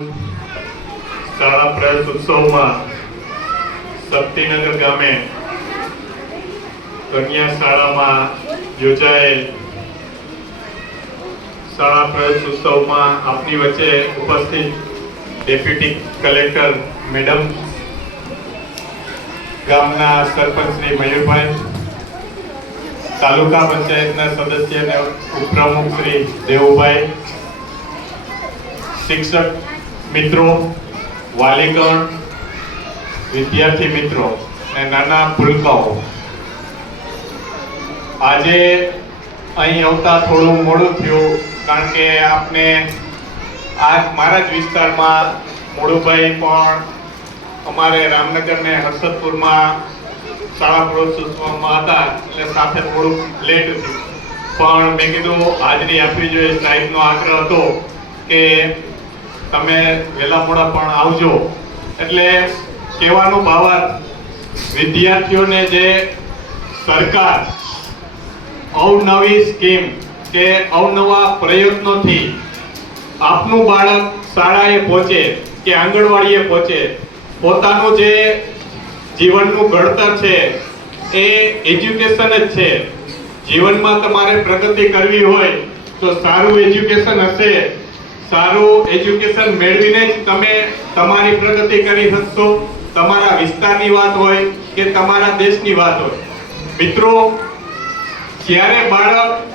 શાળા પ્રવેશ ઉત્સવમાં શક્તિનગર ગામે કન્યા શાળામાં યોજાયેલ શાળા પ્રવેશ ઉત્સવમાં આપની વચ્ચે ઉપસ્થિત ડેપ્યુટી કલેક્ટર મેડમ, ગામના સરપંચ શ્રી મયુરભાઈ, તાલુકા પંચાયતના સદસ્ય અને ઉપપ્રમુખ શ્રી દેવુભાઈ, શિક્ષક મિત્રો, વાલીગણ, વિદ્યાર્થી મિત્રો અને નાના ભૂલકાઓ, આજે અહીં આવતા થોડું મોડું થયું કારણ કે આપને આજ મારા જ વિસ્તારમાં મોડુભાઈ પણ અમારે રામનગર ને હર્ષદપુરમાં શાળા પ્રવેશોત્સવમાં હતા એટલે સાથે થોડું લેટ થયું, પણ મેં કીધું હાજરી આપવી જોઈએ. સાહેબનો આગ્રહ હતો કે તમે વહેલા મોડા પણ આવજો. એટલે કહેવાનો ભાવાર્થ, વિદ્યાર્થીઓને જે સરકાર અવનવી સ્કીમ કે અવનવા પ્રયત્નોથી આપનું બાળક શાળાએ પહોંચે કે આંગણવાડીએ પહોંચે, પોતાનું જે જીવનનું ઘડતર છે એ એજ્યુકેશન જ છે. જીવનમાં તમારે પ્રગતિ કરવી હોય તો સારું એજ્યુકેશન હશે. સારું એજ્યુકેશન મેળવીને જ તમે તમારી પ્રગતિ કરી શકશો. તમારા વિસ્તારની વાત હોય કે તમારા દેશની વાત હોય. મિત્રો, જ્યારે બાળક